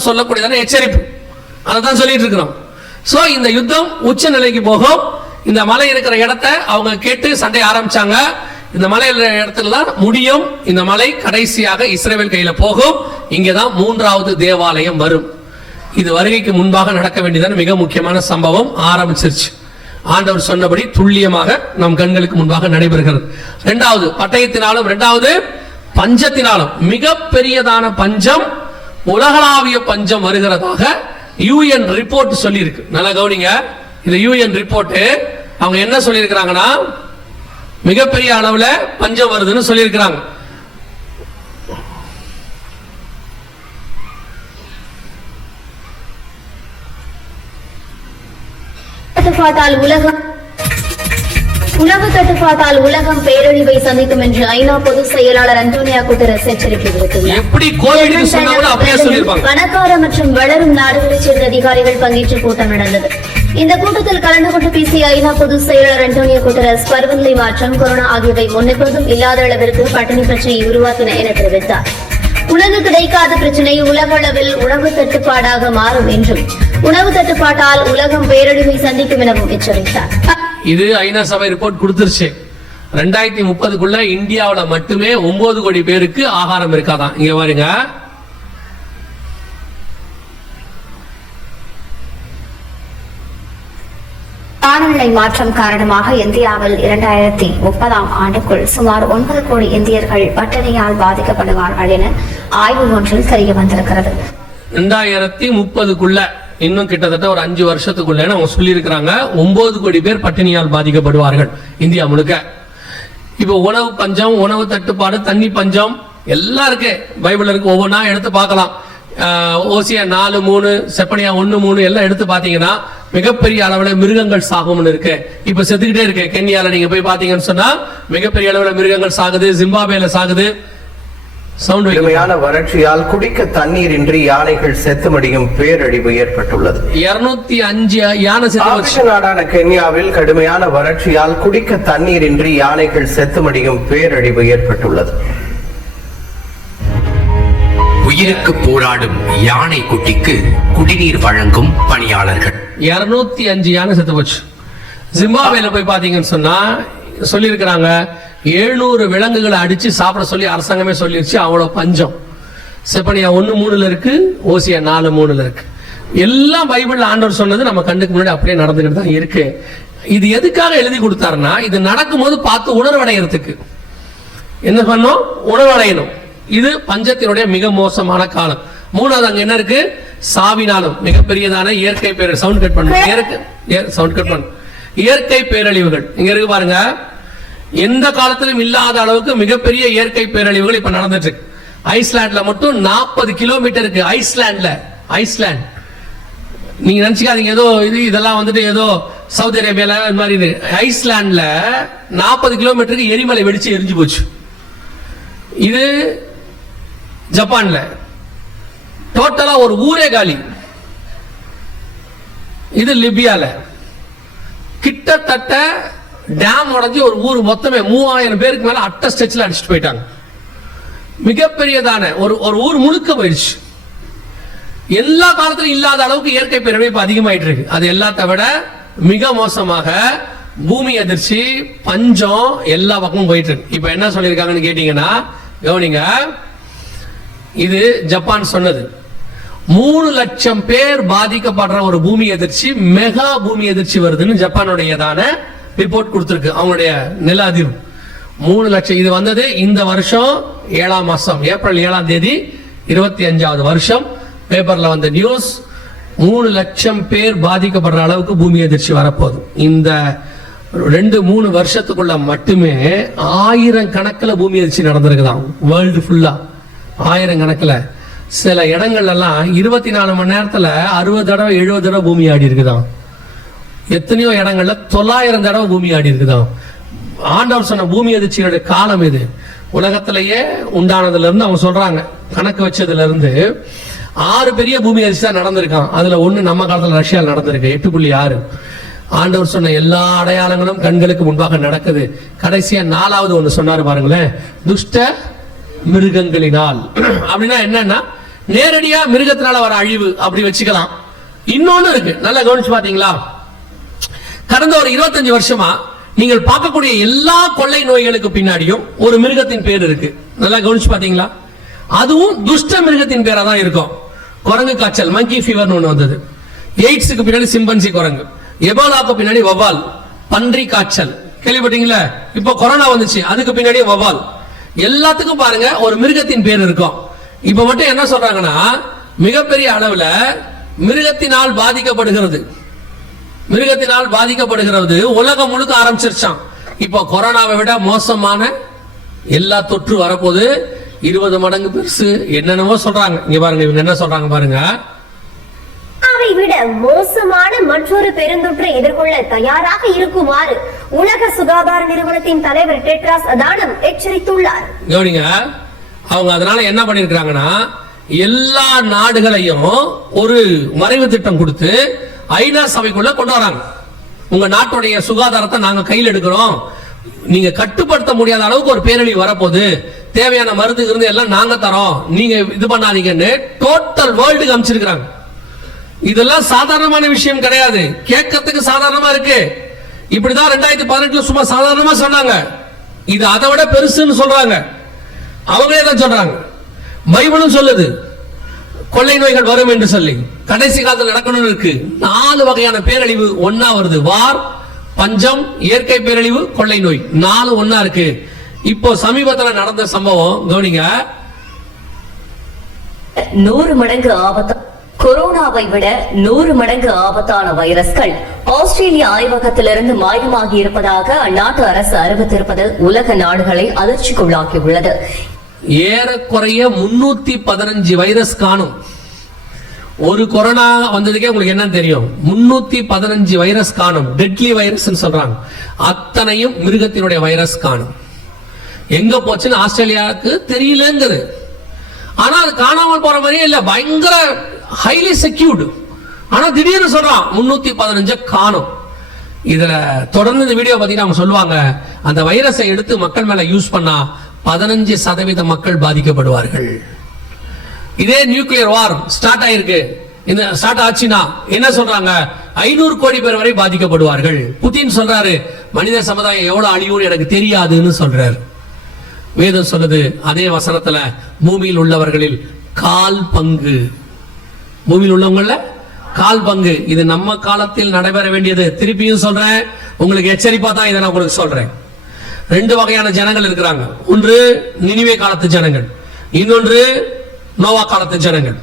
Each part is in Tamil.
ஆண்டவர் சொல்லக்கூடியதான எச்சரிப்பு. அதான் சொல்லிட்டு இருக்கிறோம். சோ இந்த யுத்தம் உச்ச நிலைக்கு போகும். இந்த மலை இருக்கிற இடத்தை அவங்க கேட்டு சண்டை ஆரம்பிச்சாங்க. இந்த மலை இடத்துல தான் முடியும். இந்த மலை கடைசியாக இஸ்ரவேல் கையில போகும். இங்கதான் 3வது தேவாலயம் வரும். இது வருகைக்கு முன்பாக நடக்க வேண்டியதான மிக முக்கியமான சம்பவம் ஆரம்பிச்சிருச்சு. ஆண்டவர் சொன்னபடி துல்லியமாக நம் கண்களுக்கு முன்பாக நடைபெறுகிறது. 2வது பட்டயத்தினாலும் 2வது பஞ்சத்தினாலும் மிக பெரியதான பஞ்சம், உலகளாவிய பஞ்சம் வருகிறதாக UN ரிப்போர்ட் சொல்லி இருக்கு. நல்லா கவனிங்க. இந்த UN ரிப்போர்ட் அவங்க என்ன சொல்லி இருக்கிறாங்கன்னா, மிகப்பெரிய அளவுல பஞ்சம் வருதுன்னு சொல்லி இருக்கிறாங்க. உணவு தட்டுப்பாட்டால் உலகம் பேரழிவை சந்திக்கும் என்று ஐநா பொதுச் செயலாளர் அன்டோனியோ குட்டரஸ் எச்சரிக்கை விடுத்துள்ளார். பணக்கார மற்றும் வளரும் நாடுகளைச் சேர்ந்த அதிகாரிகள் பங்கேற்ற கூட்டம் நடந்தது. இந்த கூட்டத்தில் கலந்து கொண்டு பேசிய ஐநா பொதுச் செயலாளர் அன்டோனியோ குட்டரஸ், பருவநிலை மாற்றம், கொரோனா ஆகியவை முன்னெப்போதும் இல்லாத அளவிற்கு பட்டினி பிரச்சனையை உருவாக்கின என தெரிவித்தார். உணவு கிடைக்காத பிரச்சனை உலக அளவில் உணவு தட்டுப்பாடாக மாறும் என்றும், உணவு தட்டுப்பாட்டால் உலகம் பேரழிவை சந்திக்கும் எனவும் எச்சரித்தார். இது ஐநா சபை ரிப்போர்ட் கொடுத்துருச்சு. 2030க்குள்ள இந்தியாவில மட்டுமே 9 கோடி பேருக்கு ஆகாரம் இருக்காதான். இங்க பாருங்க, காலநிலை மாற்றம் காரணமாக இந்தியாவில் 2030ஆம் ஆண்டுக்குள் சுமார் 9 கோடி இந்தியர்கள் பட்டினியால் பாதிக்கப்படுவார்கள் என ஆய்வு ஒன்றில் தெரிய வந்திருக்கிறது. 2030க்குள்ள இன்னும் கிட்டத்தட்ட ஒரு 5 வருஷத்துக்குள்ள அவங்க சொல்லி இருக்கிறாங்க 9 கோடி பேர் பட்டினியால் பாதிக்கப்படுவார்கள் இந்தியா முழுக்க. இப்போ உணவு பஞ்சம், உணவு தட்டுப்பாடு, தண்ணி பஞ்சம் எல்லாம் இருக்கு. பைபிள் இருக்கு, ஒவ்வொன்றா எடுத்து பார்க்கலாம். ஓசியா 4:3, செப்பனியா 1:3 எல்லாம் எடுத்து பாத்தீங்கன்னா மிகப்பெரிய அளவுல மிருகங்கள் சாகும்னு இருக்கு. இப்ப செத்துக்கிட்டே இருக்கு. கென்யால நீங்க போய் பாத்தீங்கன்னு சொன்னா மிகப்பெரிய அளவுல மிருகங்கள் சாகுது. ஜிம்பாப்வேல சாகுது. கடுமையான வறட்சியால் குடிக்க தண்ணீர் இன்றி யானைகள் செத்துமடியும் பேரழிவு ஏற்பட்டுள்ளது. 205 யானை செத்து. நாடான கென்யாவில் கடுமையான வறட்சியால் குடிக்க தண்ணீர் இன்றி யானைகள் செத்துமடியும் பேரழிவு ஏற்பட்டுள்ளது. உயிருக்கு போராடும் யானை குட்டிக்கு குடிநீர் வழங்கும் பணியாளர்கள். 205 யானை செத்து போச்சு. ஜிம்பாப்வேல போய் பாத்தீங்கன்னு சொன்னா சொல்லி இருக்கிறாங்க 700 விலங்குகளை அடிச்சு சாப்பிட சொல்லி அரசாங்கமே சொல்லிருச்சு. அவ்வளவு பஞ்சம். செப்பனியா 1:3 இருக்கு, ஓசியா 4:3 இருக்கு. எல்லாம் பைபிள் ஆண்டவர் சொன்னது நம்ம கண்ணுக்கு முன்னாடி அப்படியே நடந்துகிட்டு தான் இருக்கு. இது எதுக்காக எழுதி கொடுத்தாருன்னா, இது நடக்கும்போது பார்த்து உணர்வடைகிறதுக்கு. என்ன பண்ணோம்? உணர்வடையணும். இது பஞ்சத்தினுடைய மிக மோசமான காலம். 3வது அங்க என்ன இருக்கு? சாவினாலும் மிகப்பெரியதான இயற்கை பேரழிவு. சவுண்ட் கட் பண்ணு. இயற்கை பேரழிவுகள் இங்க இருக்கு பாருங்க. எந்த காலத்திலும் இல்லாத அளவுக்கு மிகப்பெரிய இயற்கை பேரழிவுகள் இப்ப நடந்துட்டு இருக்கு. ஐஸ்லாண்ட்ல மட்டும் 40 கிலோமீட்டருக்கு. ஐஸ்லாண்ட் நீங்க நினைச்சுக்காதீங்க ஏதோ இதெல்லாம் வந்துட்டு ஏதோ சவுதி அரேபியால மாதிரி. ஐஸ்லாண்ட்ல 40 கிலோமீட்டருக்கு எரிமலை வெடிச்சு எரிஞ்சு போச்சு. இது ஜப்பான்ல டோட்டலா ஒரு ஊரே காலி. இது லிபியால கிட்டத்தட்ட டேம் உடைஞ்சு ஒரு ஊர் மொத்தமே 3000 பேருக்கு மேல அட்ட ஸ்டெச்ல அடிச்சுட்டு போயிட்டாங்க. மிகப்பெரியதான ஒரு ஊர் முழுக்க போயிடுச்சு. எல்லா காலத்திலும் இல்லாத அளவுக்கு இயற்கை பேரழிவு இப்ப அதிகமாயிட்டு இருக்கு. அது எல்லாத்த விட மிக மோசமாக பூமி அதிர்ச்சி, பஞ்சம் எல்லா பக்கமும் போயிட்டு இருக்கு. இப்ப என்ன சொல்லியிருக்காங்கன்னு கேட்டீங்கன்னா கவனிங்க. இது ஜப்பான் சொன்னது. 3 லட்சம் பேர் பாதிக்கப்படுற ஒரு பூமி அதிர்ச்சி, மெகா பூமி அதிர்ச்சி வருதுன்னு ஜப்பானுடையதான ரிப்போர்ட் கொடுத்திருக்கு. அவங்களுடைய நில அதிர்வு 3 லட்சம். இது வந்தது இந்த வருஷம் 7ஆம் மாசம், ஏப்ரல் 7ஆம் தேதி 25வது வருஷம். பேப்பர்ல வந்த நியூஸ். 3 லட்சம் பேர் பாதிக்கப்படுற அளவுக்கு பூமி அதிர்ச்சி வரப்போகுது. இந்த 2-3 வருஷத்துக்குள்ள மட்டுமே 1000 கணக்கில் பூமி அதிர்ச்சி நடந்திருக்குதான். வேர்ல்டு ஃபுல்லா 1000 கணக்கில். சில இடங்கள்ல எல்லாம் 24 மணி நேரத்துல 60 தடவை 70 தடவை பூமி ஆடி இருக்குதான். எத்தனையோ இடங்கள்ல 900 தடவை பூமி ஆடி இருக்குதான். ஆண்டவர் சொன்ன பூமி அதிர்ச்சியோட காலம் இது. உலகத்திலேயே உண்டானதுல இருந்து அவங்க சொல்றாங்க, கணக்கு வச்சதுல இருந்து 6 பெரிய பூமி அதிர்ச்சி தான் நடந்திருக்கான். அதுல 1 நம்ம காலத்துல ரஷ்யாவில் நடந்திருக்கு, 8.6. ஆண்டவர் சொன்ன எல்லா அடையாளங்களும் கண்களுக்கு முன்பாக நடக்குது. கடைசியா 4வது ஒண்ணு சொன்னாரு பாருங்களேன், துஷ்ட மிருகங்களினால். அப்படின்னா என்னன்னா, நேரடியா மிருகத்தினால வர அழிவு அப்படி வச்சுக்கலாம். இன்னொன்னு இருக்கு, நல்லா கவனிச்சு பாத்தீங்களா? கடந்த ஒரு 25 வருஷமா நீங்கள் பார்க்கக்கூடிய எல்லா கொள்ளை நோய்களுக்கு பின்னாடியும் ஒரு மிருகத்தின் பேர் இருக்கு. நல்லா கவனிச்சு பாத்தீங்களா? அதுவும் துஷ்ட மிருகத்தின் பேரா தான் இருக்கும். குரங்கு காய்ச்சல், மங்கி ஃபீவர் ஒண்ணு வந்தது. எய்ட்ஸுக்கு பின்னாடி சிம்பன்சி குரங்கு, எபோலாக்கு பின்னாடி வவால், பன்றி காய்ச்சல் கேள்விப்பட்டீங்களா? இப்போ கொரோனா வந்துச்சு, அதுக்கு பின்னாடி வவால். எல்லாத்துக்கும் பாருங்க ஒரு மிருகத்தின் பேர் இருக்கும். இப்ப மட்டும் என்ன சொல்றாங்கன்னா, மிகப்பெரிய அளவுல மிருகத்தினால் பாதிக்கப்படுகிறது உலகம் முழுக்க ஆரம்பிச்சிருச்சான். இப்போ கொரோனாவை விட மோசமான எல்லா தொற்று வரப்போது 20 மடங்கு பெருசு என்னென்னவோ சொல்றாங்க. இங்க பாருங்க, இவங்க என்ன சொல்றாங்க பாருங்க. அதை விட மோசமான மற்றொரு பெருந்தொற்றை எதிர்கொள்ள தயாராக இருக்குமாறு உலக சுகாதார நிறுவனத்தின் தலைவர் டெட்ராஸ் அதானம் எச்சரித்துள்ளார். கவனிங்க, அவங்க அதனால என்ன பண்ணிருக்காங்கன்னா, எல்லா நாடுகளையும் ஒரு மறைவு திட்டம் கொடுத்து ஐநா சபைக்குள்ள கொண்டு வராங்க. உங்க நாட்டுடைய சுகாதாரத்தை நாங்க கையில் எடுக்கிறோம், நீங்க கட்டுப்படுத்த முடியாத அளவுக்கு ஒரு பேரழிவு வரப்போகுது, தேவையான மருந்து இருந்து எல்லாம் நாங்க தரோம், நீங்க இது பண்ணாதீங்கன்னு டோட்டல் வேர்ல்டுக்கு அமைச்சிருக்காங்க. இதெல்லாம் சாதாரணமான விஷயம் கிடையாது, கேட்கறதுக்கு சாதாரணமா இருக்கு. இப்படிதான் 2018 சும்மா சாதாரணமா சொன்னாங்க. இது அதை விட பெருசுன்னு சொல்றாங்க. அவங்களே தான் சொல்றாங்க. பைபிளும் சொல்லுது கொள்ளை நோய்கள் வரும் என்று சொல்லி. கடைசி காலத்தில் நடக்கணும் இருக்கு. 4 வகையான பேரழிவு ஒன்னா வருது. வார், பஞ்சம், இயற்கை பேரழிவு, கொள்ளை நோய், 4 ஒன்னா இருக்கு. இப்போ சமீபத்தில் நடந்த சம்பவம் கவனிங்க. 100 மடங்கு ஆபத்து. கொரோனாவை விட 100 மடங்கு ஆபத்தான வைரஸ்கள் ஆஸ்திரேலிய ஆய்வகத்திலிருந்து மாயமாகி இருப்பதாக அந்நாட்டு அரசு அறிவித்திருப்பது உலக நாடுகளை அதிர்ச்சிக்குள்ளாக்கியுள்ளது. ஏறக்குறைய 315 வைரஸ் காணும். ஒரு கொரோனா வந்ததுக்கே உங்களுக்கு என்ன தெரியும், 315 வைரஸ் காணும். டெட்லி வைரஸ் சொல்றாங்க. அத்தனையும் மிருகத்தினுடைய வைரஸ் காணும். எங்க போச்சுன்னு ஆஸ்திரேலியாவுக்கு தெரியலங்குது. ஆனா அது காணாமல் போற மாதிரியே இல்ல, பயங்கர ஹைலி செக்யூர்டு. ஆனா திடீர்னு சொல்றான் 315 காணும். இதுல தொடர்ந்து இந்த வீடியோ பாத்தீங்கன்னா அவங்க சொல்லுவாங்க, அந்த வைரஸை எடுத்து மக்கள் மேல யூஸ் பண்ணா 15% மக்கள் பாதிக்கப்படுவார்கள். இதே நியூக்ளியர் வார் ஸ்டார்ட் ஆயிருக்கு. இந்த ஸ்டார்ட் ஆச்சுன்னா என்ன சொல்றாங்க, 500 கோடி பேர் வரை பாதிக்கப்படுவார்கள். புதின் சொல்றாரு, மனித சமுதாயம் எவ்வளவு அழிவுன்னு எனக்கு தெரியாதுன்னு சொல்றாரு. வேதம் சொல்லுது அதே வசனத்துல, பூமியில் உள்ளவர்களில் 1/4 பங்கு, பூமியில் உள்ளவங்கள 1/4 பங்கு. இது நம்ம காலத்தில் நடைபெற வேண்டியது. திருப்பியும் சொல்றேன், உங்களுக்கு எச்சரிப்பா தான் இதை நான் உங்களுக்கு சொல்றேன். 2 வகையான ஜனங்கள் இருக்கிறாங்க. ஒன்று நினிவே காலத்து ஜனங்கள், இன்னொன்று நோவா காலத்து ஜனங்கள்.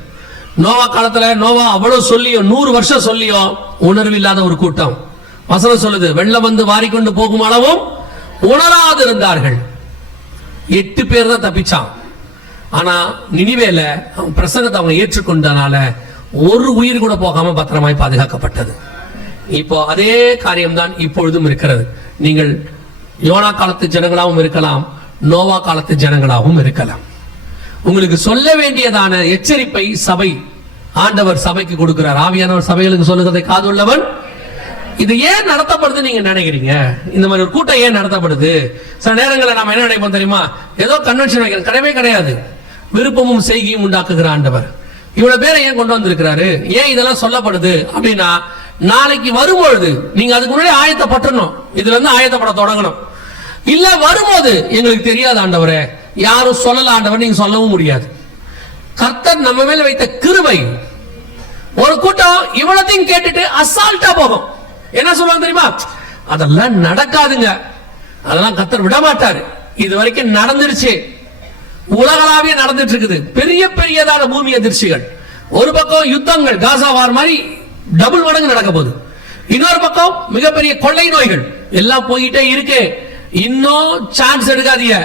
நோவா காலத்துல நோவா அவ்வளவு சொல்லியும் 100 வருஷம் சொல்லியும் உணர்வு இல்லாத ஒரு கூட்டம். வசனம் சொல்லுது, வெள்ளம் வந்து வாரிக்கொண்டு போகும் அளவும் உணராது இருந்தார்கள். 8 பேர் தான் தப்பிச்சான். ஆனா நினிவேல பிரசங்கத்தை அவங்க ஏற்றுக்கொண்டனால ஒரு உயிர் கூட போகாம பத்திரமாய் பாதுகாக்கப்பட்டது. இப்போ அதே காரியம்தான் இப்பொழுதும் இருக்கிறது. நீங்கள் யோனா காலத்து ஜனங்களாகவும் இருக்கலாம், நோவா காலத்து ஜனங்களாகவும் இருக்கலாம். உங்களுக்கு சொல்ல வேண்டியதான எச்சரிப்பை சபை, ஆண்டவர் சபைக்கு கொடுக்கிறார். ஆவியானவர் சபைகளுக்கு சொல்லுகிறதை காதுள்ளவன். இது ஏன் நடத்தப்படுது நீங்க நினைக்கிறீங்க? இந்த மாதிரி ஒரு கூட்டம் ஏன் நடத்தப்படுது? சில நேரங்களில் நாம என்ன நினைப்போம் தெரியுமா, ஏதோ கன்வென்ஷன் வைக்கிறோம். கிடையவே கிடையாது. விருப்பமும் செய்கையும் உண்டாக்குகிற ஆண்டவர் இவ்வளவு பேரை ஏன் கொண்டு வந்திருக்கிறாரு? ஏன் இதெல்லாம் சொல்லப்படுது அப்படின்னா, நாளைக்கு வரும்பொழுது நீங்க அதுக்கு முன்னாடி ஆயத்தப்பட்டணும். இதுல இருந்து ஆயத்தப்பட தொடங்கணும். இல்ல வரும்போது எங்களுக்கு தெரியாது ஆண்டவரே, யாரும் சொல்லல ஆண்டவர், நீங்க சொல்லவும் முடியாது. கர்த்தர் நம்ம மேல வைத்த கிருபை. ஒரு கூட்டம் இவ்வளத்தையும் கேட்டுட்டு அசால்ட்டா போகும். என்ன சொல்லுவாங்க தெரியுமா, அதெல்லாம் நடக்காதுங்க, அதெல்லாம் கர்த்தர் விட மாட்டாரு, இது வரைக்கும் நடந்துருச்சு. உலகளாவிய நடந்துட்டு இருக்குது பெரிய பெரியதான பூமி அதிர்ச்சிகள். ஒரு பக்கம் யுத்தங்கள், காசா வார் மாதிரி டபுள் மடங்கு நடக்க போகுது. இன்னொரு பக்கம் மிகப்பெரிய கொள்ளை நோய்கள் எல்லாம் போயிட்டே இருக்கு. இன்னும் சான்ஸ் எடுக்காதீங்க,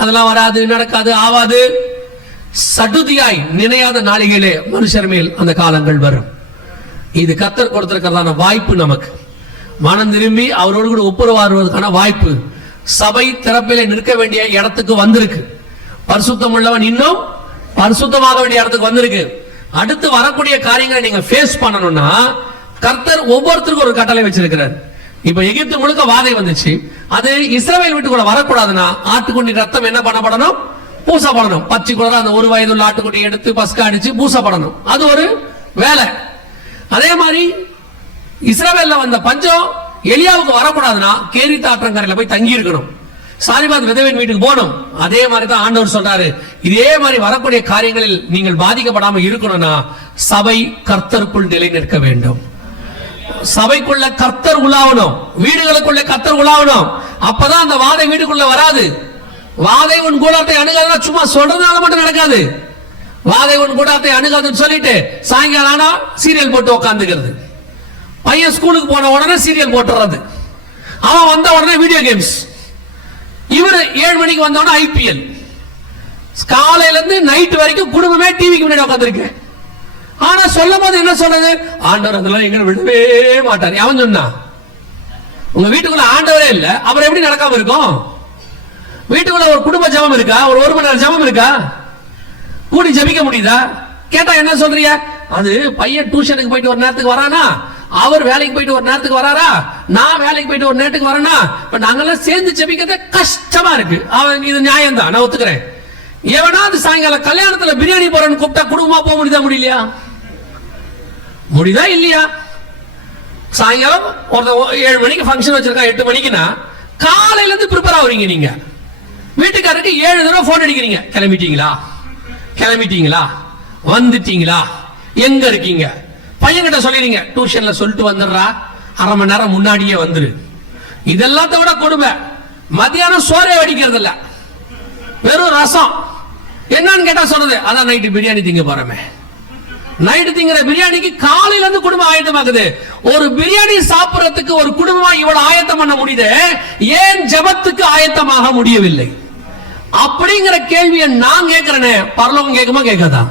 அதெல்லாம் வராது, நடக்காது, ஆவாது. சடுதியாய் நினையாத நாளிகளே மனுஷர் மேல் அந்த காலங்கள் வரும். இது கர்த்தர் கொடுத்திருக்கிறதான வாய்ப்பு. நமக்கு மனம் திரும்பி அவரோடு கூட ஒப்புரவாடுவதற்கான வாய்ப்பு. சபை திறப்பிலே நிற்க வேண்டிய இடத்துக்கு வந்திருக்கு. பரிசுத்தம் உள்ளவன் இன்னும் பரிசுத்தமாக வேண்டிய இடத்துக்கு வந்திருக்கு. அடுத்து வரக்கூடிய காரியங்களை நீங்க ஃபேஸ் பண்ணணும்னா கர்த்தர் ஒவ்வொருத்தருக்கும் ஒரு கட்டளை வச்சிருக்கிறார். இப்ப எகிப்து முழுக்க வாதை வந்துச்சு. அது இஸ்ரவேல் வீட்டுக்குள்ள வரக்கூடாதுன்னா ஆட்டுக்குட்டி ரத்தம் என்ன பண்ணப்படணும்? பூசப்படணும். பச்சை குளர அந்த 1 வயது உள்ள ஆட்டுக்குட்டி எடுத்து பஸ்கா அடிச்சு பூசப்படணும். அது ஒரு வேலை. அதே மாதிரி இஸ்ரவேல்ல வந்த பஞ்சம் எலியாவுக்கு வரக்கூடாதுன்னா கேரித் ஆற்றங்கரையில போய் தங்கி இருக்கணும். சாரிபாத் விதவையின் வீட்டுக்கு போகணும். அதே மாதிரி தான் ஆண்டவர் சொல்றாரு, இதே மாதிரி வரக்கூடிய காரியங்களில் நீங்கள் பாதிக்கப்படாம இருக்கணும்னா சபை கர்த்தருக்குள் நிலை நிற்க வேண்டும். சபைக்குள்ள கர்த்தர் உலாவணும், வீடுகளுக்குள்ள கர்த்தர் உலாவணும். அப்பதான் அந்த வாதை வீட்டுக்குள்ள வராது. வாதை உன் கூடாரத்தை அணுகாதுன்னா சும்மா சொல்றதுனால மட்டும் நடக்காது. வாதை உன் கூடாரத்தை அணுகாதுன்னு சொல்லிட்டு சாயங்காலம் ஆனா சீரியல் போட்டு உட்காந்துக்கிறது. பையன் ஸ்கூலுக்கு போன உடனே சீரியல் போட்டுறது, அவன் வந்த உடனே வீடியோ கேம்ஸ், இவரு 7 மணிக்கு வந்த உடனே IPL, காலையில இருந்து நைட் வரைக்கும் குடும்பமே டிவிக்கு முன்னாடி உட்காந்துருக்கு. ஆனா சொல்லும் போது என்ன சொல்றது, ஆண்டவர் அதெல்லாம் எங்களை விடவே மாட்டார். அவன் சொன்னா உங்க வீட்டுக்குள்ள ஆண்டவரே இல்ல, அப்புறம் எப்படி நடக்காம இருக்கும்? வீட்டுக்குள்ள ஒரு குடும்ப ஜபம் இருக்கா? ஒரு மணி நேரம் ஜபம் இருக்கா? கூடி ஜபிக்க முடியுதா? கேட்டா என்ன சொல்றீங்க? அது பையன் டியூஷனுக்கு போயிட்டு ஒரு நேரத்துக்கு வரானா, அவர் வேலைக்கு போயிட்டு ஒரு நேரத்துக்கு வராரா, நான் வேலைக்கு போயிட்டு ஒரு நேரத்துக்கு வரேனா, இப்ப நாங்கெல்லாம் சேர்ந்து ஜெபிக்கிறது கஷ்டமா இருக்கு. அவன் இது நியாயம் தான், நான் ஒத்துக்கிறேன். எவனாவது சாயங்காலம் கல்யாணத்துல பிரியாணி போறேன்னு கூப்பிட்டா குடும்பமா போக முடியுதா? முடியலையா? முடியுதா இல்லையா? சாயங்காலம் ஒரு 7 மணிக்கு ஃபங்க்ஷன் வச்சிருக்கா, 8 மணிக்குன்னா காலையில இருந்து ப்ரிப்பேர் ஆகுறீங்க. நீங்க வீட்டுக்காரருக்கு 7 தடவை போன் அடிக்கிறீங்க, கிளம்பிட்டீங்களா, கிளம்பிட்டீங்களா, வந்துட்டீங்களா, எங்க இருக்கீங்க? பையன்கிட்ட சொல்லிடுங்க, டியூஷன்ல சொல்லிட்டு வந்துடுறா, அரை மணி நேரம் முன்னாடியே வந்துரு. இதெல்லாம் விட கொடுமை, மத்தியானம் சோறே வடிக்கிறது இல்ல, வெறும் ரசம். என்னன்னு கேட்டா சொல்றது, அதான் நைட்டு பிரியாணி திங்க போறமே. நைட்டு திங்கிற பிரியாணிக்கு காலையில இருந்து குடும்பம் ஆயத்தமாக்குது. ஒரு பிரியாணி சாப்பிடறதுக்கு ஒரு குடும்பமா இவ்வளவு ஆயத்தம் பண்ண முடியுது, ஏன் ஜெபத்துக்கு ஆயத்தமாக முடியவில்லை? அப்படிங்கிற கேள்வியை நான் கேட்கிறேனே, பரலோகம் கேட்குமா கேட்காதா?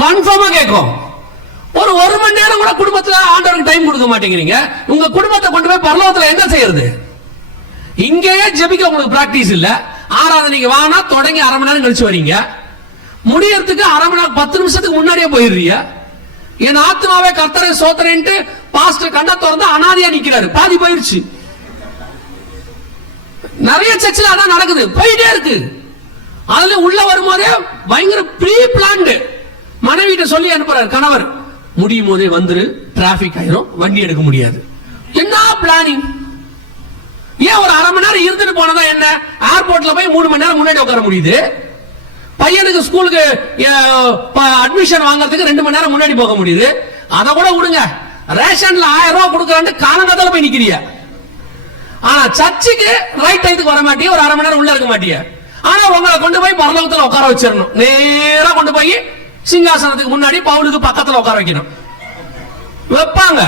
கன்ஃபார்மா கேட்கும். ஒரு மணி நேரம் கூட குடும்பத்துல ஆண்டவருக்கு டைம் கொடுக்க மாட்டேங்கிறீங்க. உங்க குடும்பத்தை கொண்டு போய் பரலோகத்துல என்ன செய்யறது? இங்கேயே ஜெபிக்க உங்களுக்கு பிராக்டிஸ் இல்ல. ஆராதனைக்கு வானா தொடங்கி அரை மணி நேரம் கழிச்சு வரீங்க, முடியறதுக்கு அரை மணி நேரம் 10 நிமிஷத்துக்கு முன்னாடியே போயிடுறீங்க. என் ஆத்மாவே கர்த்தரை சோதனைன்ட்டு பாஸ்டர் கண்ண திறந்து அனாதையா நிக்கிறாரு, பாதி போயிருச்சு. நிறைய சர்ச்சில் அதான் நடக்குது, போயிட்டே இருக்கு. அதுல உள்ள வரும்போதே பயங்கர ப்ரீ பிளான்டு. மனைவிட்ட சொல்லி அனுப்புறாரு கணவர், முடியும் போதே வந்துரு, டிராபிக் ஆயிரும், வண்டி எடுக்க முடியாது. என்ன பிளானிங்? ஏன் ஒரு அரை மணி நேரம் இருந்துட்டு போனதா என்ன? ஏர்போர்ட்ல போய் 3 மணி நேரம் முன்னாடி உட்கார முடியுது. பையனுக்கு ஸ்கூலுக்கு அட்மிஷன் வாங்குறதுக்கு 2 மணி நேரம் முன்னாடி போக முடியுது. அதை கூட விடுங்க, ரேஷன்ல 1000 ரூபாய் கொடுக்கறான்னு காலங்காத்தால போய் நிக்கிறிய. ஆனா சர்ச்சுக்கு ரைட் டைத்துக்கு வர மாட்டிய, ஒரு அரை மணி நேரம் உள்ள இருக்க மாட்டிய. ஆனா உங்களை கொண்டு போய் பரலோகத்துல உட்கார வச்சிடணும். நேரா கொண்டு போய் சிங்காசனத்துக்கு முன்னாடி பவுலுக்கு பக்கத்துல உட்கார வைக்கணும். வைப்பாங்க.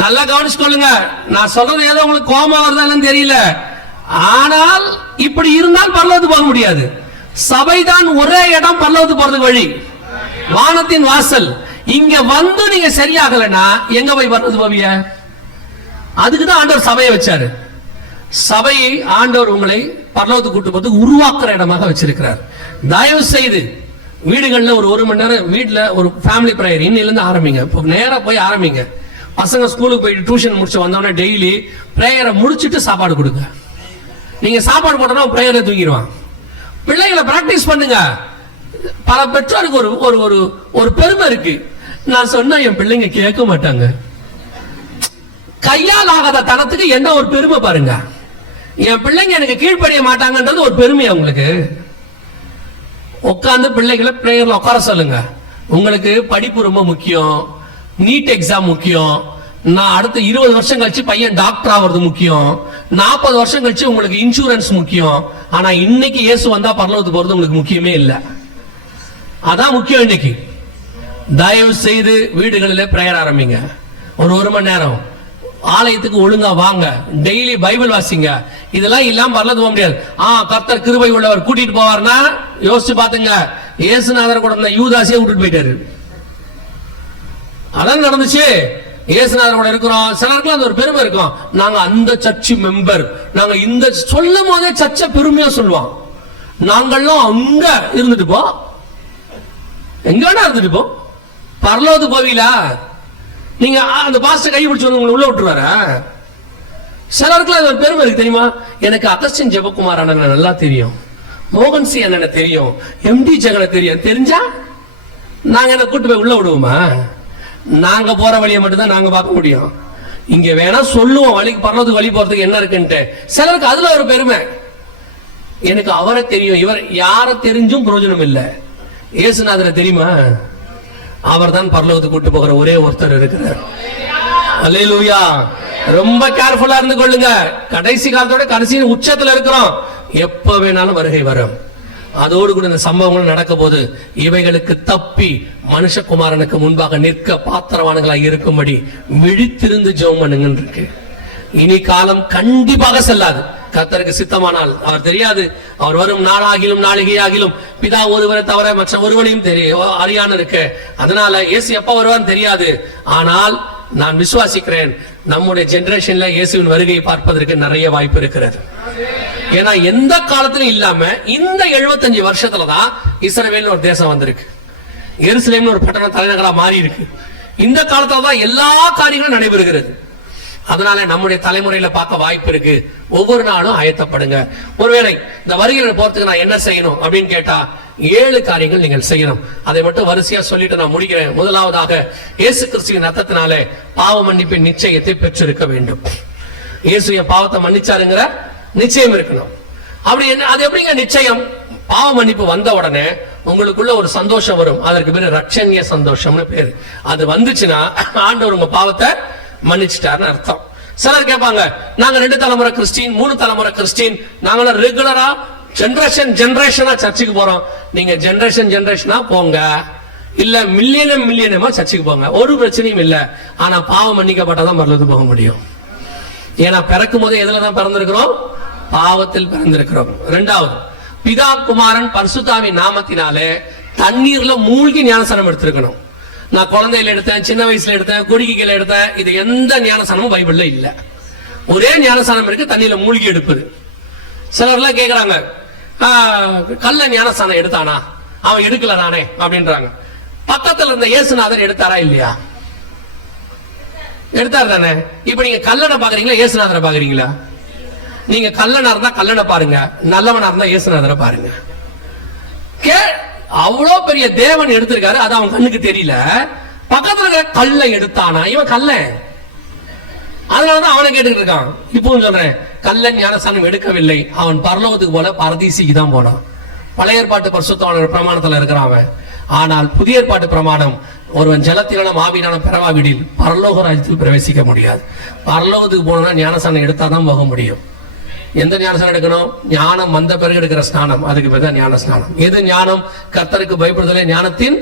நல்லா கவனிச்சுக்கொள்ளுங்க, நான் சொல்றது ஏதோ உங்களுக்கு கோபம் வருதான்னு தெரியல. ஆனால் இப்படி இருந்தால் பரலோகத்துக்கு போக முடியாது. சபைதான் ஒரே இடம் பரலோகத்துக்கு போறதுக்கு வழி, வானத்தின் வாசல். இங்க வந்து நீங்க சரியாகலன்னா எங்க போய் பரலோகத்துக்கு போவீங்க? அதுக்குதான் ஆண்டவர் சபையை வச்சாரு. சபையை ஆண்டவர் உங்களை பரலோகத்துக்கு கூட்டு போறதுக்கு உருவாக்குற இடமாக வச்சிருக்கிறார். தயவு செய்து வீடுகள்ல ஒரு மணி நேரம் வீட்டுல ஒரு ஃபேமிலி பிரேயர் இன்னில இருந்து ஆரம்பிங்க. நேரா போய் ஆரம்பிங்க. பசங்க ஸ்கூலுக்கு போயிட்டு டியூஷன் முடிச்சு வந்தோடனே டெய்லி பிரேயரை முடிச்சுட்டு சாப்பாடு கொடுங்க. நீங்க சாப்பாடு போட்டோம்னா பிரேயரை தூங்கிடுவான். பிள்ளைகளை பிராக்டிஸ் பண்ணுங்க. பல பெற்றோருக்கு ஒரு ஒரு ஒரு பெருமை இருக்கு, நான் சொன்னா என் பிள்ளைங்க கேட்க மாட்டாங்க. கையால் ஆகாத தனத்துக்கு என்ன ஒரு பெருமை பாருங்க. என் பிள்ளைங்க எனக்கு கீழ்ப்படிய மாட்டாங்கன்றது ஒரு பெருமை. உங்களுக்கு உட்கார்ந்து பிள்ளைகளை பிரேயர்ல உட்கார சொல்லுங்க. உங்களுக்கு படிப்பு ரொம்ப முக்கியம், நீட் எக்ஸாம் முக்கியம். நான் அடுத்த 20 வருஷம் கழிச்சு பையன் டாக்டர் ஆகிறது முக்கியம், 40 வருஷம் கழிச்சு உங்களுக்கு இன்சூரன்ஸ் முக்கியம். ஆனா இன்னைக்கு இயேசு வந்தா பரலோகத்துக்கு போறது உங்களுக்கு முக்கியமே இல்லை. அதான் முக்கியம். இன்னைக்கு தயவு செய்து வீடுகளில் பிரேயர் ஆரம்பிங்க. ஒரு மணி நேரம் ஆலயத்துக்கு ஒழுங்கா வாங்க, டெய்லி பைபிள் வாசிங்க. இதெல்லாம் இல்லாம பரலோகத்துக்கு போக முடியாது. கர்த்தர் கிருபை உள்ளவர் கூட்டிட்டு போவார்னா யோசிச்சு பாத்துங்க. இயேசுநாதர் கூட இருந்த யூதாசியை விட்டுட்டு போயிட்டாரு. அதான் நடந்துச்சு. இயேசுநாதர் கூட இருக்கிறோம். சிலருக்கு அந்த ஒரு பெருமை இருக்கும், நாங்க அந்த சர்ச் மெம்பர், நாங்க இந்த சொல்லும் போதே சர்ச்ச பெருமையா சொல்லுவோம். நாங்கள்லாம் அங்க இருந்துட்டு போ, எங்க இருந்துட்டு போ, பரலோகத்துக்கு போவீங்களா? நீங்க அந்த பாஸ்டர் கை பிடிச்சு உங்களை உள்ள விட்டுருவார. சிலருக்குலாம் அது ஒரு பெருமை இருக்கு தெரியுமா? எனக்கு அகஸ்டின் ஜெபக்குமார் அண்ணன் நல்லா தெரியும், மோகன் சி அண்ணனை தெரியும், எம்டி ஜெகனை தெரியும். தெரிஞ்சா நாங்க என்ன கூட்டு போய் உள்ள விடுவோமா? நாங்க போற வழியை மட்டும்தான் நாங்க பார்க்க முடியும். இங்க வேணா சொல்லுவோம் வழிக்கு பரலோகத்துக்கு வழி போறதுக்கு என்ன இருக்குன்ட்டு. சிலருக்கு அதுல ஒரு பெருமை, எனக்கு அவரை தெரியும். இவர் யார தெரிஞ்சும் பிரயோஜனம் இல்லை. இயேசுநாதரை தெரியுமா? அவர் தான் பரலோகத்துக்கு கூட்டு போகிற ஒரே ஒருத்தர் இருக்கிறார். அல்லேலூயா. ரொம்ப கேர்ஃபுல்லா இருந்து கொள்ளுங்க. கடைசி காலத்தோட கடைசி உச்சத்துல இருக்கிறோம். எப்ப வேணாலும் வருகை வரும். அதோடு கூட இந்த சம்பவங்கள் நடக்க போது இவைகளுக்கு தப்பி மனுஷகுமாரனுக்கு முன்பாக நிற்க பாத்திரவான்களாக இருக்கும்படி விழித்திருந்து ஜெபம் பண்ணுங்க இருக்கு. இனி காலம் கண்டிப்பாக செல்லாது. கர்த்தருக்கு சித்தமானால், அவர் தெரியாது, அவர் வரும் நாளாகிலும் நாளிகையாகிலும் பிதா ஒருவரை தவிர மற்ற ஒருவனையும் அறியான்னு இருக்கு. அதனால இயேசு எப்ப வருவான்னு தெரியாது. ஆனால் நான் விசுவாசிக்கிறேன், நம்முடைய ஜெனரேஷன்ல இயேசுவின் வருகையை பார்ப்பதற்கு நிறைய வாய்ப்பு இருக்கிறது. ஏன்னா எந்த காலத்திலும் இல்லாம இந்த 75 வருஷத்துலதான் இஸ்ரவேல்னு ஒரு தேசம் வந்திருக்கு. எருசலேம்னு ஒரு பட்டணம் தலைநகரா மாறி இருக்கு. இந்த காலத்துல தான் எல்லா காரியங்களும் நடைபெறுகிறது. அதனால நம்முடைய தலைமுறையில பார்க்க வாய்ப்பு இருக்கு. ஒவ்வொரு நாளும் ஆயத்தப்படுங்க. ஒருவேளை இந்த வருகையில போறதுக்கு நான் என்ன செய்யணும் அப்படின்னு கேட்டா 7 காரியங்கள் நீங்கள் செய்யணும். அதை மட்டும் வரிசையா சொல்லிட்டு நான் முடிக்கிறேன். முதலாவதாக, இயேசு கிறிஸ்துவின் ரத்தத்தினாலே பாவ மன்னிப்பின் நிச்சயத்தை பெற்றிருக்க வேண்டும். இயேசு என் பாவத்தை மன்னிச்சாருங்கிற நிச்சயம் இருக்கணும். அப்படி என்ன, அது எப்படிங்க நிச்சயம்? பாவ மன்னிப்பு வந்த உடனே உங்களுக்குள்ள ஒரு சந்தோஷம் வரும். அதற்கு பேரு ரட்சண்ய சந்தோஷம்னு பேரு. அது வந்துச்சுன்னா ஆண்டவர் உங்க பாவத்தை மன்னிச்சிட்டாருன்னு அர்த்தம். சிலர் கேட்பாங்க, நாங்க 2 தலைமுறை கிறிஸ்டின், 3 தலைமுறை கிறிஸ்டின், நாங்க ரெகுலரா ஜெனரேஷனா சர்ச்சுக்கு போறோம். நீங்க ஜெனரேஷனா போங்க, இல்ல மில்லியனமா சர்ச்சுக்கு போங்க, ஒரு பிரச்சனையும் இல்ல. ஆனா பாவம் மன்னிக்கப்பட்டாதான் பரலோகத்துக்கு போக முடியும். ஏன்னா பிறக்கும் போதே எதுலதான் பிறந்திருக்கிறோம்? பாவத்தில் பிறந்திருக்கிறோம். 2வது, பிதா குமாரன் பரிசுத்தாவின் நாமத்தினாலே தண்ணீர்ல மூழ்கி ஞானஸ்நானம் எடுத்திருக்கணும். நான் குழந்தையில எடுத்தேன், சின்ன வயசுல எடுத்தேன், கொடிக்கையில எடுத்தேன். இது எந்த ஞானஸ்நானமும் பைபிள்ல இல்ல. ஒரே ஞானஸ்நானம் இருக்கு, தண்ணியில மூழ்கி எடுப்பது. சிலர்லாம் கேக்குறாங்க, கல்ல ஞானஸ்நானம் எடுத்தானா? அவன் எடுக்கல நானே அப்படின்றாங்க. பக்கத்துல இருந்த இயேசுநாதர் எடுத்தாரா இல்லையா? எடுத்தாரு தானே. இப்ப நீங்க கல்லனை பாக்குறீங்களா, இயேசுநாதரை பாக்குறீங்களா? நீங்க கல்லனா இருந்தா கல்லனை பாருங்க, நல்லவனா இருந்தா இயேசுநாதரை பாருங்க. அவ்வளவு பெரிய தேவன் எடுத்திருக்காரு, அது அவன் கண்ணுக்கு தெரியல. பக்கத்துல இருக்கிற கல்லை எடுத்தானா? இவன் கல்லன், அதனாலதான் அவனை கேட்டுக்கிட்டு இருக்கான். இப்பவும் சொல்றேன், கல்லன் ஞானஸ்நானம் எடுக்கவில்லை, அவன் பரலோகத்துக்கு போல பரதீசிக்கு தான் போனான். பழைய ஏற்பாட்டு பரிசுத்தவான்கள் பிரமாணத்துல இருக்கிறான் அவன். ஆனால் புதிய ஏற்பாட்டு பிரமாணம், ஒருவன் ஜலத்தினாலும் ஆவியினாலும் பெறவாவிடில் பரலோக ராஜ்யத்தில் பிரவேசிக்க முடியாது. பரலோகத்துக்கு போனா ஞானஸ்நானம் எடுத்தாதான் போக முடியும். எந்த ஞானஸ்நானம் எடுக்கணும்? ஞானம் வந்த பிறகு எடுக்கிற ஸ்நானம், அதுக்கு பேர் தான் ஞான ஸ்நானம். எது ஞானம்? கர்த்தருக்கு பயப்படுதலே ஞானத்தின்.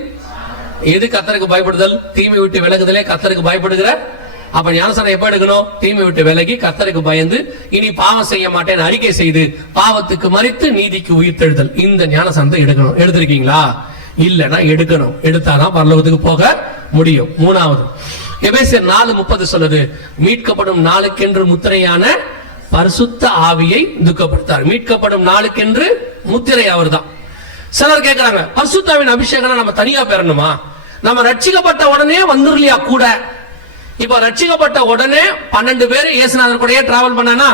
எது கர்த்தருக்கு பயப்படுதல்? தீமை விட்டு விலகுதலே கர்த்தருக்கு பயப்படுகிற. அப்ப ஞானஸ்நானம் எப்ப எடுக்கணும்? தீமை விட்டு விலகி கர்த்தருக்கு பயந்து இனி பாவம் செய்ய மாட்டேன் அறிக்கை செய்து பாவத்துக்கு மரித்து நீதிக்கு உயிர்த்தெழுதல். இந்த ஞானஸ்நானத்தை எடுக்கணும். எடுத்திருக்கீங்களா? இல்லன்னா எடுக்கணும். எடுத்தாதான் பரலோகத்துக்கு போக முடியும். 3வது, எபேசியர் 4:30 சொல்லுது, மீட்கப்படும் நாளுக்கென்று முத்திரையான பரிசுத்த ஆவியை துக்கப்படுத்தார். மீட்கப்படும் நாளுக்கென்று முத்திரை அவர் தான். சிலர் கேட்கிறாங்க, பரிசுத்தாவின் அபிஷேகம் நம்ம தனியா பெறணுமா? நம்ம ரட்சிக்கப்பட்ட உடனே வந்துடலையா கூட? இப்ப ரட்சிக்கப்பட்ட உடனே 12 பேர் இயேசுநாதர் கூடயே டிராவல் பண்ணானா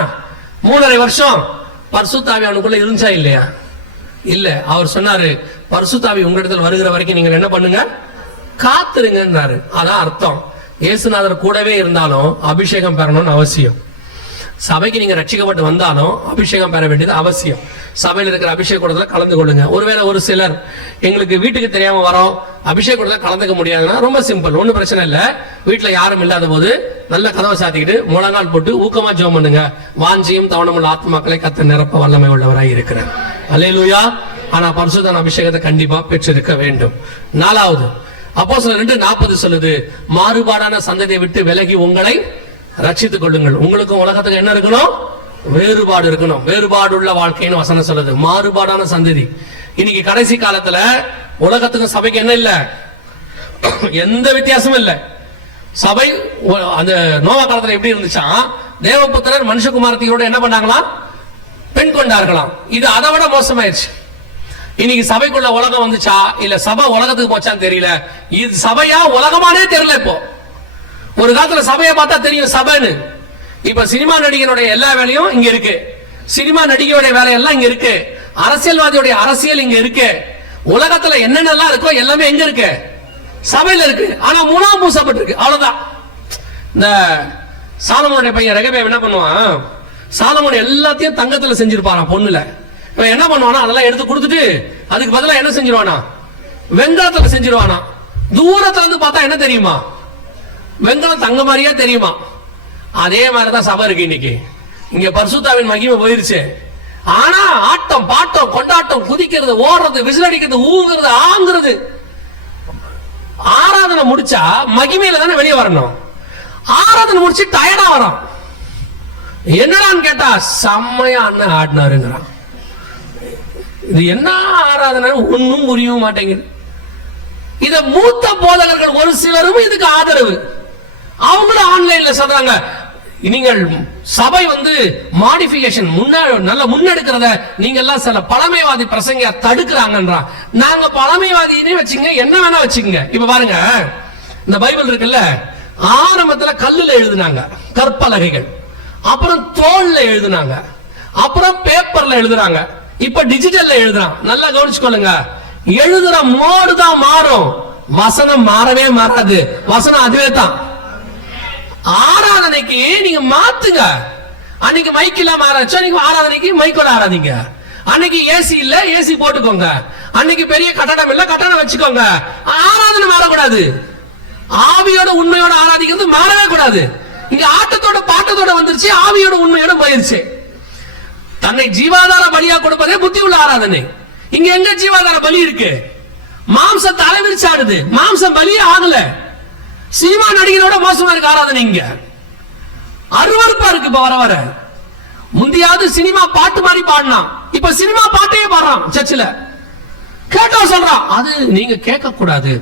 3.5 வருஷம் பரிசுத்தாவி அவனுக்குள்ள இருந்துச்சா இல்லையா? இல்ல. அவர் சொன்னாரு, பரிசுத்தாவி உங்களிடத்தில் வருகிற வரைக்கும் நீங்க என்ன பண்ணுங்க? காத்துருங்கன்னாரு. அதான் அர்த்தம். இயேசுநாதர் கூடவே இருந்தாலும் அபிஷேகம் பெறணும்னு அவசியம். சபைக்கு நீங்க ரட்சிக்கப்பட்டு வந்தாலும் அபிஷேகம் பெற வேண்டியது அவசியம். சபையில் இருக்கிற அபிஷேக கூடத்துல கலந்து கொள்ளுங்க. ஒருவேளை ஒரு சிலர் எங்களுக்கு வீட்டுக்கு தெரியாம வரோம், அபிஷேக கூடத்துல கலந்துக்க முடியாதுன்னா ரொம்ப சிம்பிள், ஒன்னும் பிரச்சனை இல்ல. வீட்டுல யாரும் இல்லாத போது நல்ல கதவை சாத்திக்கிட்டு முழங்கால் போட்டு ஊக்கமா ஜெபம் பண்ணுங்க. வாஞ்சியும் தவணமுள்ள ஆத்மாக்களை கர்த்தர் நிரப்ப வல்லமை உள்ளவராய் இருக்கிறார். அல்லேலூயா. ஆனா பரிசுத்த அபிஷேகத்தை கண்டிப்பா பெற்றிருக்க வேண்டும். 4வது, அப்போஸ்தலர் 2:40 சொல்லுது, மாறுபாடான சந்ததியை விட்டு விலகி உங்களை ரட்சித்துக் கொள்ளுங்கள். உங்களுக்கும் உலகத்துக்கு என்ன இருக்கணும்? வேறுபாடு இருக்கணும். வேறுபாடு உள்ள வாழ்க்கைன்னு வசனம் சொல்லுது. மாறுபாடான சந்ததி. இன்னைக்கு கடைசி காலத்துல உலகத்துக்கும் சபைக்கு என்ன இல்ல? எந்த வித்தியாசமும் இல்ல. சபை அந்த நோவா காலத்துல எப்படி இருந்துச்சா, தேவபுத்திரர் மனுஷகுமாரத்தியோட என்ன பண்ணாங்களாம்? பெண் கொண்டார்களாம். இது அதை விட மோசமாயிருச்சு. இன்னைக்கு சபைக்குள்ள உலகம் வந்துச்சா இல்ல சபை உலகத்துக்கு போச்சான்னு தெரியல. இது சபையா உலகமானே தெரியல. இப்போ ஒரு காலத்துல சபையை பார்த்தா தெரியும் சபைன்னு. இப்ப சினிமா நடிகனுடைய எல்லா வேலையும் இங்க இருக்கு, சினிமா நடிகையுடைய வேலையெல்லாம் இங்க இருக்கு. அரசியல்வாதியுடைய அரசியல் இங்க இருக்கு. உலகத்துல என்னென்னலாம் இருக்கோ எல்லாமே எங்க இருக்கு? சபையில இருக்கு. ஆனா மூணாம் பூசப்பட்டிருக்கு, அவ்வளவுதான். இந்த சாலமோனுடைய பையன் ரெகபேம் என்ன பண்ணுவான்? சாலமோன் எல்லாத்தையும் தங்கத்துல செஞ்சிருப்பாராம், பொண்ணுல. இவன் என்ன பண்ணுவானா, அதெல்லாம் எடுத்து கொடுத்துட்டு அதுக்கு பதிலா என்ன செஞ்சிருவானா, வெங்கலத்துல செஞ்சிருவானா. தூரத்துல இருந்து பார்த்தா என்ன தெரியுமா? வெங்கலம் தங்க மாதிரியே தெரியுமா? அதே மாதிரிதான் சபை இருக்கு இன்னைக்கு. இங்க பரிசுத்தாவின் மகிமை போயிருச்சு. ஆனா ஆட்டம் பாட்டம் கொண்டாட்டம், குதிக்கிறது, ஓடுறது, விசிலடிக்கிறது, ஊங்குறது, ஆங்குறது. ஆராதனை முடிச்சா மகிமையில தானே வெளியே வரணும். ஆராதனை முடிச்சு டயர்டா வரான். என்னடான்னு கேட்டா செம்மையா அண்ணன் ஆடினாருங்கிறான். இது என்ன ஆராதனை ஒன்னும் புரியவும் மாட்டேங்குது. இத மூத்த போதகர்கள் ஒரு சிலரும் இதுக்கு ஆதரவு. அவங்களும் ஆன்லைன்ல சொல்றாங்க, நீங்கள் சபை மாடிஃபிகேஷன் நல்ல முன்னெடுக்கிறத நீங்க எல்லாம் சில பழமைவாதி பிரசங்க தடுக்கிறாங்கன்றான். நாங்க பழமைவாதினே வச்சுங்க, என்ன வேணா வச்சுங்க. இப்ப பாருங்க, இந்த பைபிள் இருக்குல்ல, ஆரம்பத்துல கல்லுல எழுதுனாங்க கற்பலகைகள், அப்புறம் தோல்ல எழுதுனாங்க, அப்புறம் பேப்பர்ல எழுதுறாங்க, இப்ப டிஜிட்டல்ல எழுதுறான். நல்லா கவனிச்சுக்கொள்ளுங்க, எழுதுற மோடு தான் மாறும், வசனம் மாறவே மாறாது. வசனம் அதுவே தான். ஆராதனைக்கு நீங்க மாத்துங்க. அன்னைக்கு மைக் இல்லாம ஆராய்ச்சா, நீங்க ஆராதனைக்கு மைக்கோட ஆராதிங்க. அன்னைக்கு ஏசி இல்ல, ஏசி போட்டுக்கோங்க. அன்னைக்கு பெரிய கட்டடம் இல்ல, கட்டடம் வச்சுக்கோங்க. ஆராதனை மாறக்கூடாது. ஆவியோட உண்மையோட ஆராதிக்கிறது மாறவே கூடாது. இங்க ஆட்டத்தோட பாட்டத்தோட வந்துருச்சு, ஆவியோட உண்மையோட போயிருச்சு. தன்னை ஜீவாதார பலியா கொடுப்பதே புத்தி உள்ள ஆராதனை. இங்க எங்க ஜீவாதார பலி இருக்கு? மாம்ச தலைவிரிச்சு ஆடுது, மாம்சம் பலியே ஆகல. சினிமா நடிகரோட மோசமா இருக்கு ஆராதனை. இங்க அருவருப்பா இருக்கு. இப்ப வர வர முந்தியாவது சினிமா பாட்டு மாதிரி பாடினான், இப்ப சினிமா பாட்டையே பாடுறான் சர்ச்சில். கேட்டா சொல்றான், அது நீங்க கேட்க கூடாது.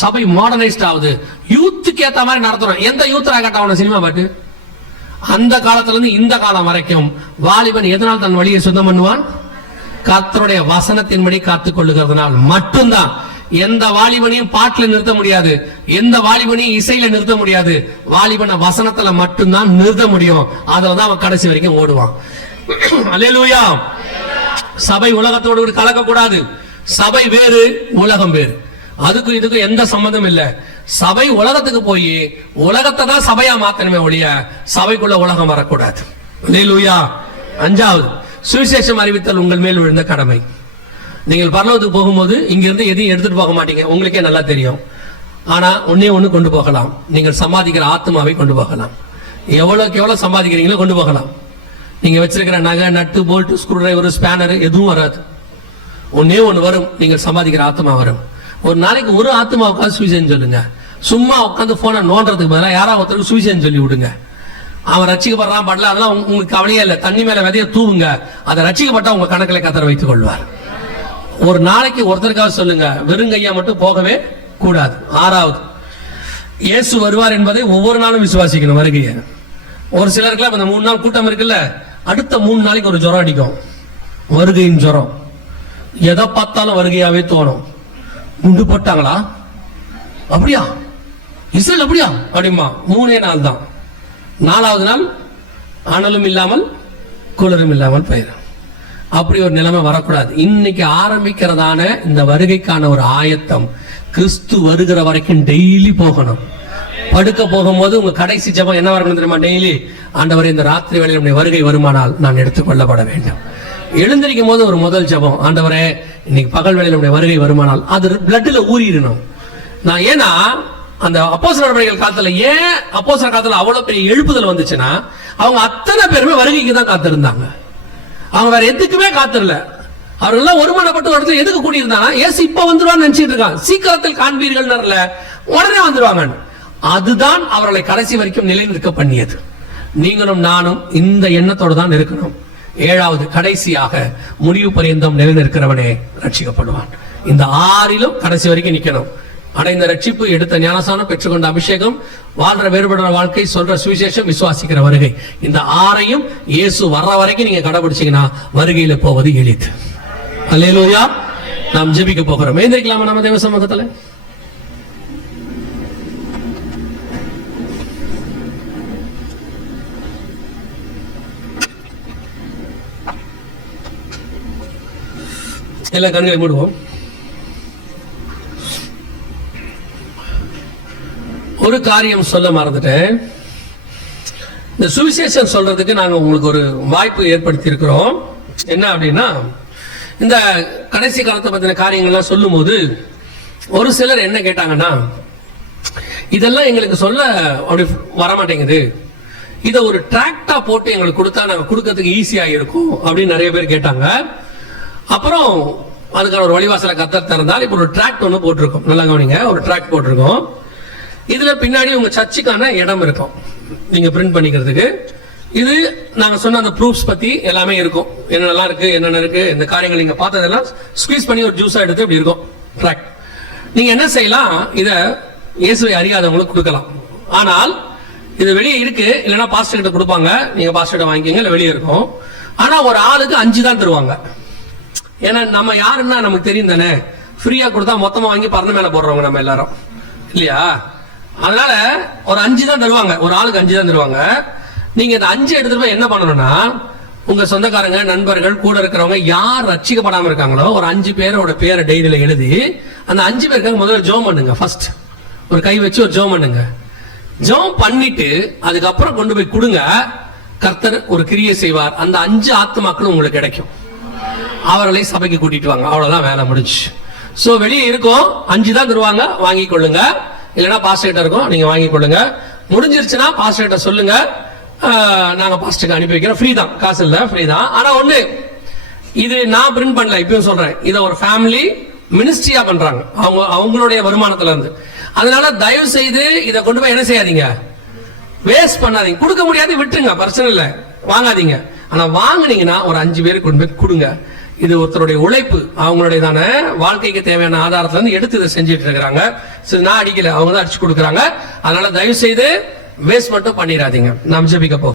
சபை மாடர்னைஸ்ட் ஆகுது, யூத்துக்கு ஏத்த மாதிரி நடத்துறோம். எந்த யூத் கேட்டா சினிமா பாட்டு? அந்த காலத்துல இருந்து இந்த காலம் வரைக்கும் வாலிபன் எதனால் தன் வழியை சுத்தம் பண்ணுவான்? கர்த்தருடைய வசனத்தின்படி காத்துக் கொள்ளுகிறதுனால் மட்டும்தான். எந்த வாலிபனையும் பாட்டுல நிறுத்த முடியாது, எந்த வாலிபனையும் இசையில நிறுத்த முடியாது. வாலிபனை வசனத்துல மட்டும்தான் நிறுத்த முடியும். அதுலதான் அவன் கடைசி வரைக்கும் ஓடுவான். அல்லேலூயா. சபை உலகத்தோடு கலக்க கூடாது. சபை வேறு, உலகம் வேறு. அதுக்கும் இதுக்கும் எந்த சம்பந்தம் இல்ல. சபை உலகத்துக்கு போய் உலகத்தை தான் சபையா மாத்தணுமே ஒழிய சபைக்குள்ள உலகம் வரக்கூடாது. அல்லேலூயா. அஞ்சாவது, சுவிசேஷம் அறிவித்தல் உங்கள் மேல் விழுந்த கடமை. நீங்கள் பரலோகத்துக்கு போகும்போது இங்க இருந்து எதையும் எடுத்துட்டு போக மாட்டீங்க, உங்களுக்கே நல்லா தெரியும். ஆனா ஒன்னே ஒண்ணு கொண்டு போகலாம், நீங்கள் சம்பாதிக்கிற ஆத்மாவை கொண்டு போகலாம். எவ்வளவுக்கு எவ்வளவு சம்பாதிக்கிறீங்களோ கொண்டு போகலாம். நீங்க வச்சிருக்கிற நகை, நட்டு, போல்ட், ஸ்க்ரூ டிரைவர், ஸ்பேனர் எதுவும் வராது. ஒன்னே ஒண்ணு வரும், நீங்கள் சம்பாதிக்கிற ஆத்மா வரும். ஒரு நாளைக்கு ஒரு ஆத்மா உட்காந்து சுவிசேஷம் சொல்லுங்க. சும்மா உட்காந்து போன நோன்றதுக்கு பதிலாக யாராவது ஒருத்தருக்கு சுவிசேஷம் சொல்லி விடுங்க. அவன் ரட்சிக்கப்படுறான் படல, அதெல்லாம் உங்களுக்கு கவலையே இல்லை. தண்ணி மேல விதைய தூவுங்க, அதை ரட்சிக்கப்பட்டா உங்க கணக்கில் கத்தர் வைத்துக் கொள்வார். ஒரு நாளைக்கு ஒருத்தருக்காக சொல்லுங்க, வெறுங்கையா மட்டும் போகவே கூடாது. ஆறாவது, இயேசு வருவார் என்பதை ஒவ்வொரு நாளும் விசுவாசிக்கணும். வருகைய ஒரு சிலருக்குலாம் இந்த 3 நாள் கூட்டம் இருக்குல்ல, அடுத்த 3 நாளைக்கு ஒரு ஜுரம் அடிக்கும், வருகையின் ஜுரம். எதை பார்த்தாலும் வருகையாவே தோணும். குண்டு போட்டாங்களா? அப்படியா? இஸ்ரேல் அப்படியா? அப்படிமா 3 நாள் தான். 4வது நாள் அனலும் இல்லாமல் குளிரும் இல்லாமல் போயிடும். அப்படி ஒரு நிலைமை வரக்கூடாது. இன்னைக்கு ஆரம்பிக்கிறதான இந்த வருகைக்கான ஒரு ஆயத்தம், கிறிஸ்து வருகிற வரைக்கும் டெய்லி போகணும். படுக்க போகும்போது உங்க கடைசி ஜெபம் என்ன வரணும் தெரியுமா? டெய்லி, ஆண்டவரே இந்த ராத்திரி வேளையில் வருகை வருமானால் நான் எடுத்துக் கொள்ளப்பட வேண்டும். எழுந்திருக்கும் போது ஒரு முதல் ஜெபம், ஆண்டவரே இன்னைக்கு பகல் வேளையில் வருகை வருமானால். அது பிளட்ல ஊறிடணும். நான் ஏன்னா அந்த அப்போஸ்தலர்கள் காலத்துல, ஏன் அப்போஸ்தலர் காலத்துல அவ்வளவு பெரிய எழுப்புதல் வந்துச்சுன்னா, அவங்க அத்தனை பேருமே வருகைக்கு தான் காத்திருந்தாங்க. அவங்க வேற எதுக்குமே காத்திரல. அவர்கள் ஒருமனப்பட்டு ஒரு இடத்துல எதுக்கு கூடியிருந்தாங்க? ஏசு இப்ப வந்துருவான்னு நினைச்சிட்டு இருக்காங்க. சீக்கிரத்தில் காண்பீர்கள், உடனே வந்துருவாங்க. அதுதான் அவர்களை கடைசி வரைக்கும் நிலைநிற்க பண்ணியது. நீங்களும் நானும் இந்த எண்ணத்தோடு தான் இருக்கணும். 7வது, கடைசியாக முடிவு பரியந்தம் நிலைநிற்கிறவனே ரட்சிக்கப்படுவான். இந்த 6லும் கடைசி வரைக்கும் நிக்கணும். அடைந்த ரட்சிப்பு, எடுத்த ஞானசானம், பெற்றுக்கொண்ட அபிஷேகம், வாழ்ற வேறுபடுற வாழ்க்கை, சொல்ற சுவிசேஷம், விசுவாசிக்கிற வருகை, இந்த 6ஐயும் இயேசு வர்ற வரைக்கும் நீங்க கடைபிடிச்சீங்கன்னா வருகையில போவது எளிது. அல்லேலூயா. நாம் ஜெபிக்க போகிறோம். எழுந்திருக்கலாமா நம்ம தேவ சமூகத்துல? எல்லா கண்களை மூடுவோம். ஒரு காரியம் சொல்ல மறந்துட்டேன். இந்த சுவிசேஷம் சொல்றதுக்கு நாங்க உங்களுக்கு ஒரு வாய்ப்பு ஏற்படுத்தி இருக்கிறோம். என்ன அப்படின்னா, இந்த கடைசி காலத்தை பத்தின காரியங்கள்லாம் சொல்லும் போது ஒரு சிலர் என்ன கேட்டாங்கன்னா, இதெல்லாம் எங்களுக்கு சொல்ல அப்படி வரமாட்டேங்குது, இதை ஒரு டிராக்டா போட்டு எங்களுக்கு கொடுத்தா நாங்க கொடுக்கறதுக்கு ஈஸியா இருக்கும் அப்படின்னு நிறைய பேர் கேட்டாங்க. அப்புறம் அதுக்கான ஒரு வழிவாசலை கத்தர் திறந்தால் இப்ப ஒரு டிராக்ட் ஒன்று போட்டிருக்கோம். நல்லா கவனிங்க, ஒரு டிராக்ட் போட்டிருக்கோம். இதுல பின்னாடி உங்க சர்ச்சுக்கான இடம் இருக்கும் நீங்க பிரிண்ட் பண்ணிக்கிறதுக்கு. இது நாங்க சொன்ன அந்த ப்ரூஃப்ஸ் பத்தி எல்லாமே இருக்கும், என்னென்னலாம் இருக்கு என்னென்ன இருக்கு இந்த காரியங்கள் நீங்க பார்த்ததெல்லாம் ஸ்குவீஸ் பண்ணி ஒரு ஜூஸா எடுத்து இப்படி இருக்கும் டிராக்ட். நீங்க என்ன செய்யலாம், இத இயேசுவை அறியாதவங்களுக்கு கொடுக்கலாம். ஆனால் இது வெளியே இருக்கு, இல்லைன்னா பாஸ்டர் கிட்ட கொடுப்பாங்க, நீங்க பாஸ்டர் கிட்ட வாங்கிக்கங்க, இல்ல வெளியே இருக்கும். ஆனா ஒரு ஆளுக்கு 5 தான் தருவாங்க. ஏன்னா நம்ம யாருன்னா நமக்கு தெரியும் தானே, ஃப்ரீயா கொடுத்தா மொத்தமா வாங்கி பறந்து மேல போடுறவங்க நம்ம எல்லாரும் இல்லையா. அதனால ஒரு 5 தான் தருவாங்க, ஒரு ஆளுக்கு 5 தான் தருவாங்க. நீங்க இந்த 5 எடுத்துட்டு போய் என்ன பண்ணணும்னா, உங்க சொந்தக்காரங்க நண்பர்கள் கூட இருக்கிறவங்க யார் ரட்சிக்கப்படாம இருக்காங்களோ ஒரு 5 பேரோட பேரை டைரியில எழுதி அந்த 5 பேருக்கு முதல்ல ஜோம் பண்ணுங்க. ஃபர்ஸ்ட் ஒரு கை வச்சு ஒரு ஜோம் பண்ணுங்க. ஜோம் பண்ணிட்டு அதுக்கப்புறம் கொண்டு போய் கொடுங்க. கர்த்தர் ஒரு கிரியை செய்வார். அந்த 5 ஆத்துமாக்களும் உங்களுக்கு கிடைக்கும். அவர்களை சபைக்கு கூட்டிட்டு வாங்க, அவ்வளவுதான், வேலை முடிச்சு. சோ வெளியே இருக்கும் 5 தான் தருவாங்க, வாங்கி கொள்ளுங்க. இல்லைன்னா பாஸ்டர் கிட்ட இருக்கும், நீங்க வாங்கி கொள்ளுங்க. முடிஞ்சிருச்சுன்னா பாஸ்டர் கிட்ட சொல்லுங்க, நாங்க பாஸ்டருக்கு அனுப்பி வைக்கிறோம். ஃப்ரீ தான், காசு இல்ல, ஃப்ரீ தான். ஆனா ஒண்ணு, இது நான் பிரிண்ட் பண்ணல, இப்பயும் சொல்றேன், இதை ஒரு ஃபேமிலி மினிஸ்ட்ரியா பண்றாங்க அவங்களுடைய வருமானத்துல இருந்து. அதனால தயவு செய்து இதை கொண்டு போய் என்ன செய்யாதீங்க, வேஸ்ட் பண்ணாதீங்க. கொடுக்க முடியாது விட்டுருங்க, பிரச்சனை இல்லை, வாங்காதீங்க. ஆனா வாங்குனீங்கன்னா ஒரு 5 பேருக்கு கொண்டு போய் கொடுங்க. இது ஒருத்தருடைய உழைப்பு, அவங்களுடைய தானே வாழ்க்கைக்கு தேவையான ஆதாரத்துல இருந்து எடுத்து இதை செஞ்சுட்டு இருக்கிறாங்க. நான் அடிக்கல, அவங்க தான் அடிச்சு கொடுக்குறாங்க. அதனால தயவு செய்து வேஸ்ட் மட்டும் பண்ணிடாதீங்க. நாம் ஜெபிக்க போறோம்.